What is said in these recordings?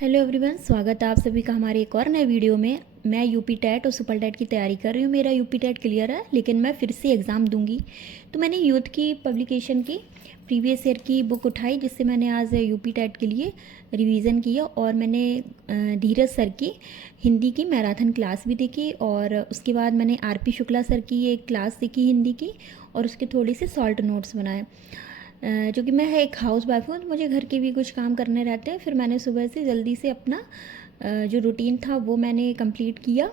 Hello everyone, स्वागत है आप सभी का हमारे एक और नए वीडियो में। मैं यूपी टेट और सुपर टेट की तैयारी कर रही हूँ। मेरा यूपी टेट क्लियर है, लेकिन मैं फिर से एग्ज़ाम दूंगी। तो मैंने यूथ की पब्लिकेशन की प्रीवियस ईयर की बुक उठाई, जिससे मैंने आज यूपी टेट के लिए रिवीजन किया। और मैंने धीरज सर की हिंदी की मैराथन क्लास भी देखी, और उसके बाद मैंने आरपी शुक्ला सर की एक क्लास देखी हिंदी की, और उसके थोड़ी से सॉल्ट नोट्स बनाए। जो कि मैं एक हाउस वाइफ हूँ, तो मुझे घर के भी कुछ काम करने रहते हैं। फिर मैंने सुबह से जल्दी से अपना जो रूटीन था वो मैंने कंप्लीट किया।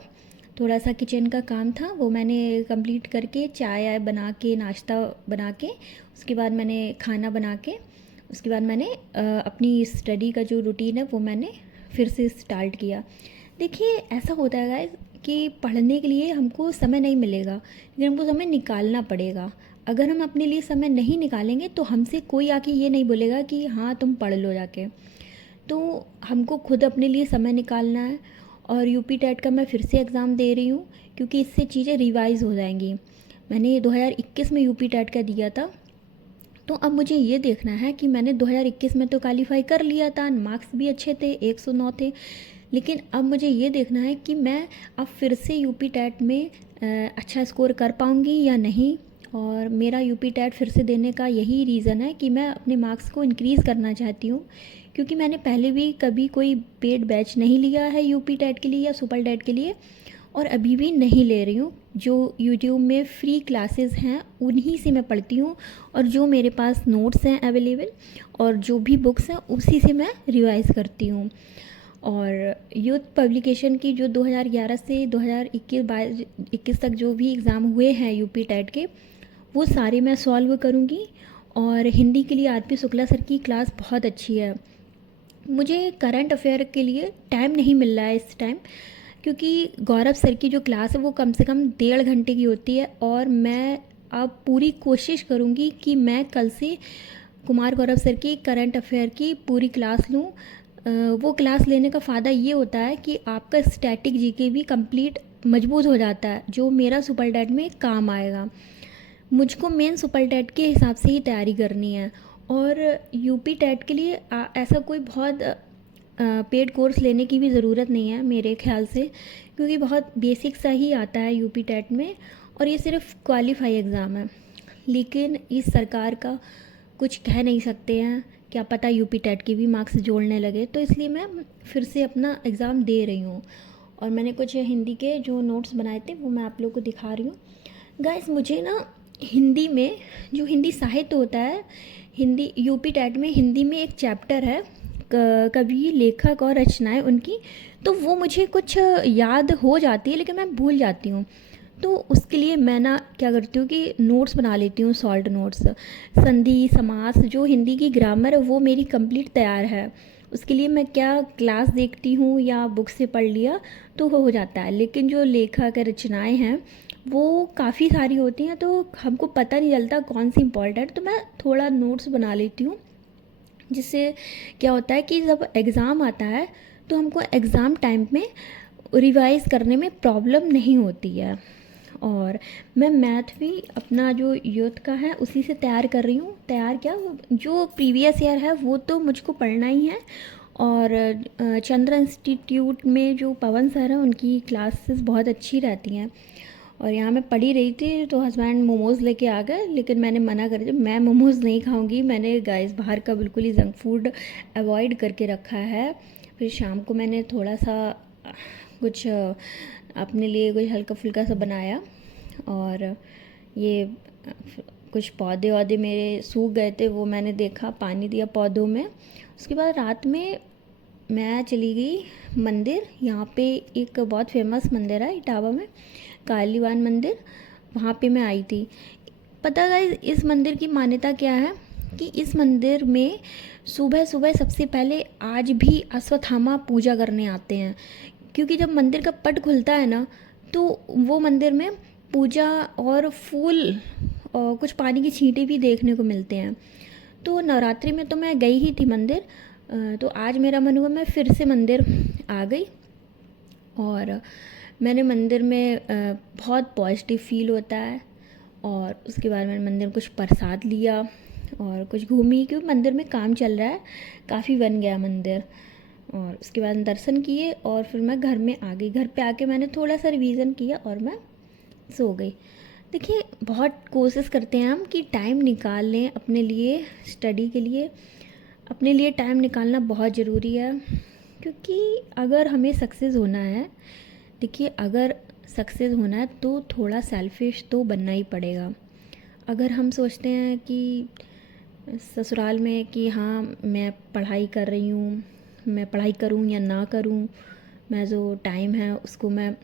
थोड़ा सा किचन का काम था, वो मैंने कंप्लीट करके चाय आय बना के, नाश्ता बना के, उसके बाद मैंने खाना बना के, उसके बाद मैंने अपनी स्टडी का जो रूटीन है वो मैंने फिर से स्टार्ट किया। देखिए, ऐसा होता है गाइस कि पढ़ने के लिए हमको समय नहीं मिलेगा, लेकिन हमको समय निकालना पड़ेगा। अगर हम अपने लिए समय नहीं निकालेंगे तो हमसे कोई आके ये नहीं बोलेगा कि हाँ तुम पढ़ लो जाके। तो हमको खुद अपने लिए समय निकालना है। और यूपी टेट का मैं फिर से एग्ज़ाम दे रही हूँ, क्योंकि इससे चीज़ें रिवाइज़ हो जाएंगी। मैंने 2021 में यूपी टेट का दिया था, तो अब मुझे ये देखना है कि मैंने 2021 में तो क्वालिफाई कर लिया था, मार्क्स भी अच्छे थे, 109 थे। लेकिन अब मुझे ये देखना है कि मैं अब फिर से यूपी टेट में अच्छा स्कोर कर पाऊँगी या नहीं। और मेरा यूपी टेट फिर से देने का यही रीज़न है कि मैं अपने मार्क्स को इंक्रीज़ करना चाहती हूँ, क्योंकि मैंने पहले भी कभी कोई पेड बैच नहीं लिया है यूपी टेट के लिए या सुपर टेट के लिए, और अभी भी नहीं ले रही हूँ। जो यूट्यूब में फ्री क्लासेस हैं उन्हीं से मैं पढ़ती हूँ, और जो मेरे पास नोट्स हैं अवेलेबल और जो भी बुक्स हैं उसी से मैं रिवाइज़ करती हूँ। और यूथ पब्लिकेशन की जो 2011 से 2021 तक जो भी एग्ज़ाम हुए हैं यूपी टेट के, वो सारे मैं सॉल्व करूँगी। और हिंदी के लिए आरपी शुक्ला सर की क्लास बहुत अच्छी है। मुझे करंट अफेयर के लिए टाइम नहीं मिल रहा है इस टाइम, क्योंकि गौरव सर की जो क्लास है वो कम से कम 1.5 घंटे की होती है। और मैं अब पूरी कोशिश करूँगी कि मैं कल से कुमार गौरव सर की करंट अफेयर की पूरी क्लास लूँ। वो क्लास लेने का फ़ायदा ये होता है कि आपका स्टैटिक जीके भी कंप्लीट मजबूत हो जाता है, जो मेरा सुपर टेट में काम आएगा। मुझको मेन सुपर टेट के हिसाब से ही तैयारी करनी है। और यूपी टेट के लिए ऐसा कोई बहुत पेड कोर्स लेने की भी ज़रूरत नहीं है मेरे ख्याल से, क्योंकि बहुत बेसिक सा ही आता है यूपी टेट में, और ये सिर्फ क्वालिफाई एग्ज़ाम है। लेकिन इस सरकार का कुछ कह नहीं सकते हैं, क्या पता यूपी टेट के भी मार्क्स जोड़ने लगे। तो इसलिए मैं फिर से अपना एग्ज़ाम दे रही हूँ। और मैंने कुछ हिंदी के जो नोट्स बनाए थे वो मैं आप लोग को दिखा रही हूँ। गाइस, मुझे ना हिंदी में जो हिंदी साहित्य होता है, हिंदी यूपी टेट में हिंदी में एक चैप्टर है कवि, लेखक और रचनाएं उनकी। तो वो मुझे कुछ याद हो जाती है, लेकिन मैं भूल जाती हूँ। तो उसके लिए मैं ना क्या करती हूँ कि नोट्स बना लेती हूँ, सॉल्ट नोट्स। संधि समास जो हिंदी की ग्रामर है वो मेरी कंप्लीट तैयार है। उसके लिए मैं क्या क्लास देखती हूँ या बुक से पढ़ लिया तो हो जाता है। लेकिन जो लेखक रचनाएं हैं वो काफ़ी सारी होती हैं, तो हमको पता नहीं चलता कौन सी इम्पोर्टेंट। तो मैं थोड़ा नोट्स बना लेती हूँ, जिससे क्या होता है कि जब एग्ज़ाम आता है तो हमको एग्ज़ाम टाइम में रिवाइज़ करने में प्रॉब्लम नहीं होती है। और मैं मैथ भी अपना जो यूथ का है उसी से तैयार कर रही हूँ। तैयार क्या, जो प्रीवियस ईयर है वो तो मुझको पढ़ना ही है। और चंद्र इंस्टीट्यूट में जो पवन सर हैं उनकी क्लासेस बहुत अच्छी रहती हैं। और यहाँ मैं पढ़ी रही थी तो हस्बैंड मोमोज़ लेके आ गए, लेकिन मैंने मना कर दिया, मैं मोमोज़ नहीं खाऊंगी। मैंने गाइस बाहर का बिल्कुल ही जंक फूड अवॉइड करके रखा है। फिर शाम को मैंने थोड़ा सा कुछ अपने लिए कुछ हल्का फुल्का सा बनाया। और ये कुछ पौधे वौधे मेरे सूख गए थे, वो मैंने देखा, पानी दिया पौधों में। उसके बाद रात में मैं चली गई मंदिर। यहाँ पे एक बहुत फेमस मंदिर है इटावा में, कालीवान मंदिर, वहाँ पे मैं आई थी। पता गाइस, इस मंदिर की मान्यता क्या है कि इस मंदिर में सुबह सुबह सबसे पहले आज भी अश्वत्थामा पूजा करने आते हैं। क्योंकि जब मंदिर का पट खुलता है ना, तो वो मंदिर में पूजा और फूल और कुछ पानी की छींटे भी देखने को मिलते हैं। तो नवरात्रि में तो मैं गई ही थी मंदिर, तो आज मेरा मन हुआ मैं फिर से मंदिर आ गई। और मैंने मंदिर में बहुत पॉजिटिव फील होता है। और उसके बाद मैंने मंदिर में कुछ प्रसाद लिया और कुछ घूमी, क्योंकि मंदिर में काम चल रहा है, काफ़ी बन गया मंदिर। और उसके बाद दर्शन किए और फिर मैं घर में आ गई। घर पे आके मैंने थोड़ा सा रिवीजन किया और मैं सो गई। देखिए, बहुत कोशिश करते हैं हम कि टाइम निकाल लें अपने लिए, स्टडी के लिए। अपने लिए टाइम निकालना बहुत ज़रूरी है, क्योंकि अगर हमें सक्सेस होना है, देखिए अगर सक्सेस होना है तो थोड़ा सेल्फिश तो बनना ही पड़ेगा। अगर हम सोचते हैं कि ससुराल में कि हाँ मैं पढ़ाई कर रही हूँ, मैं पढ़ाई करूँ या ना करूँ, मैं जो टाइम है उसको मैं,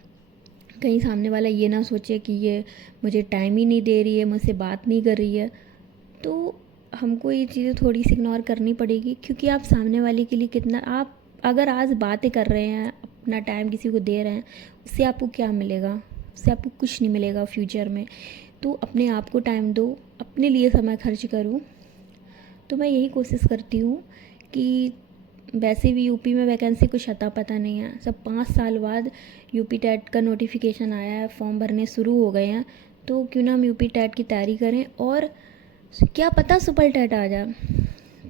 कहीं सामने वाला ये ना सोचे कि ये मुझे टाइम ही नहीं दे रही है, मुझसे बात नहीं कर रही है, तो हमको ये चीज़ें थोड़ी सी इग्नोर करनी पड़ेगी। क्योंकि आप सामने वाले के लिए कितना, आप अगर आज बातें कर रहे हैं, अपना टाइम किसी को दे रहे हैं, उससे आपको क्या मिलेगा? उससे आपको कुछ नहीं मिलेगा फ्यूचर में। तो अपने आप को टाइम दो, अपने लिए समय खर्च करो। तो मैं यही कोशिश करती हूँ कि वैसे भी यूपी में वैकेंसी कुछ अता पता नहीं है। सब 5 साल बाद यूपी टेट का नोटिफिकेशन आया है, फॉर्म भरने शुरू हो गए हैं, तो क्यों ना हम यूपी टेट की तैयारी करें, और क्या पता सुपर टेट आ जाए।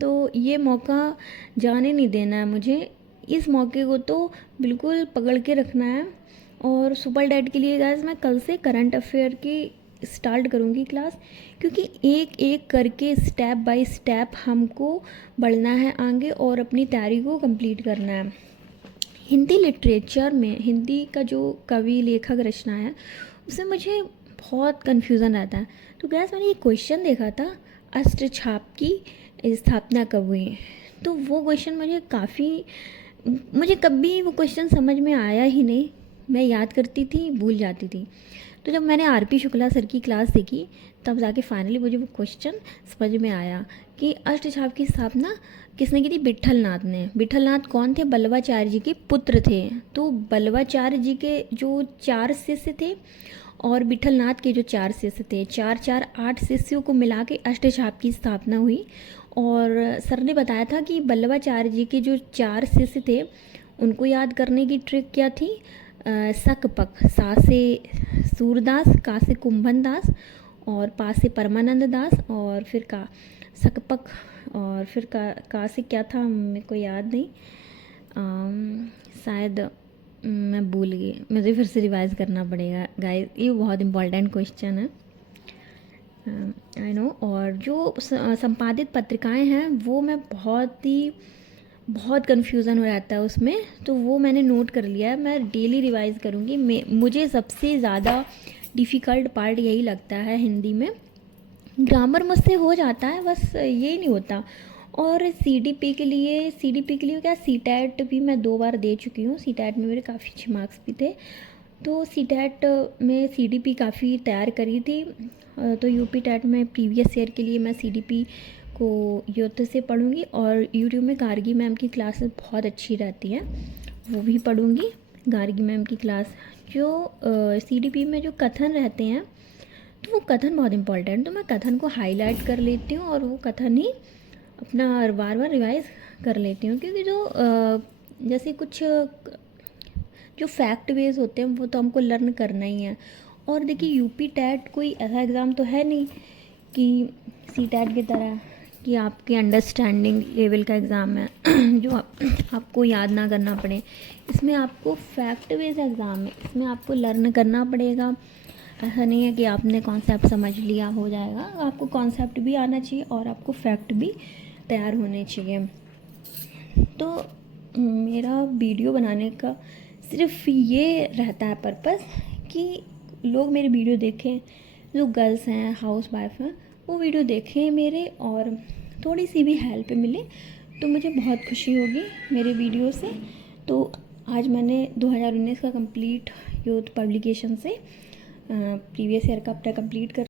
तो ये मौका जाने नहीं देना है मुझे। इस मौके को तो बिल्कुल पकड़ के रखना है। और सुपर टेट के लिए गाइस मैं कल से करंट अफेयर की स्टार्ट करूँगी क्लास, क्योंकि एक एक करके स्टेप बाय स्टेप हमको बढ़ना है आगे और अपनी तैयारी को कंप्लीट करना है। हिंदी लिटरेचर में हिंदी का जो कवि लेखक रचना है उसमें मुझे बहुत कन्फ्यूज़न आता है। तो गैस मैंने एक क्वेश्चन देखा था, अष्टछाप की स्थापना कब हुई? तो वो क्वेश्चन मुझे कभी वो क्वेश्चन समझ में आया ही नहीं। मैं याद करती थी, भूल जाती थी। तो जब मैंने आरपी शुक्ला सर की क्लास देखी, तब जाके फाइनली मुझे वो क्वेश्चन समझ में आया कि अष्टछाप की स्थापना किसने की थी? विट्ठल नाथ ने। विट्ठल नाथ कौन थे? बल्लवाचार्य जी के पुत्र थे। तो बल्लवाचार्य जी के जो 4 शिष्य थे और विट्ठल नाथ के जो 4 शिष्य थे, 4 4 8 शिष्यों को मिला के अष्टछाप की स्थापना हुई। और सर ने बताया था कि बल्लवाचार्य जी के जो 4 शिष्य थे उनको याद करने की ट्रिक क्या थी? सक पक, सा से सूरदास, का से कुंभन दास और पा से परमानंद दास और फिर का सकपक और फिर का से क्या था मेरे को याद नहीं, शायद मैं भूल गई, मुझे फिर से रिवाइज करना पड़ेगा गाइस। ये बहुत इम्पोर्टेंट क्वेश्चन है, आई नो। और जो संपादित पत्रिकाएं हैं वो मैं बहुत कन्फ्यूज़न हो जाता है उसमें, तो वो मैंने नोट कर लिया है। मैं डेली रिवाइज़ करूँगी। मुझे सबसे ज़्यादा डिफ़िकल्ट पार्ट यही लगता है हिंदी में। ग्रामर मुझसे हो जाता है, बस यही नहीं होता। और सीडीपी के लिए क्या, सीटेट भी मैं 2 बार दे चुकी हूँ। सीटेट में मेरे काफ़ी अच्छे मार्क्स भी थे, तो सीटेट में सीडीपी काफ़ी तैयार करी थी। तो यूपी टेट में प्रीवियस ईयर के लिए मैं सीडीपी को युद्ध से पढ़ूँगी। और यूट्यूब में गार्गी मैम की क्लासेस बहुत अच्छी रहती हैं, वो भी पढ़ूँगी। गार्गी मैम की क्लास, जो सीडीपी में जो कथन रहते हैं, तो वो कथन बहुत इंपॉर्टेंट, तो मैं कथन को हाईलाइट कर लेती हूँ और वो कथन ही अपना बार बार रिवाइज कर लेती हूँ। क्योंकि जैसे कुछ जो फैक्ट बेस होते हैं वो तो हमको लर्न करना ही है। और देखिए यूपी टेट कोई ऐसा एग्ज़ाम तो है नहीं कि सी टेट की तरह कि आपके अंडरस्टैंडिंग लेवल का एग्ज़ाम है जो आपको याद ना करना पड़े। इसमें आपको फैक्ट बेस्ड एग्ज़ाम है, इसमें आपको लर्न करना पड़ेगा। ऐसा नहीं है कि आपने कॉन्सेप्ट समझ लिया हो जाएगा, आपको कॉन्सेप्ट भी आना चाहिए और आपको फैक्ट भी तैयार होने चाहिए। तो मेरा वीडियो बनाने का सिर्फ ये रहता है पर्पस कि लोग मेरे वीडियो देखें, जो गर्ल्स हैं, हाउस वाइफ हैं, वो वीडियो देखें मेरे और थोड़ी सी भी हेल्प मिले तो मुझे बहुत खुशी होगी मेरे वीडियो से। तो आज मैंने 2019 का कंप्लीट यूथ पब्लिकेशन से प्रीवियस ईयर का अपना कंप्लीट कर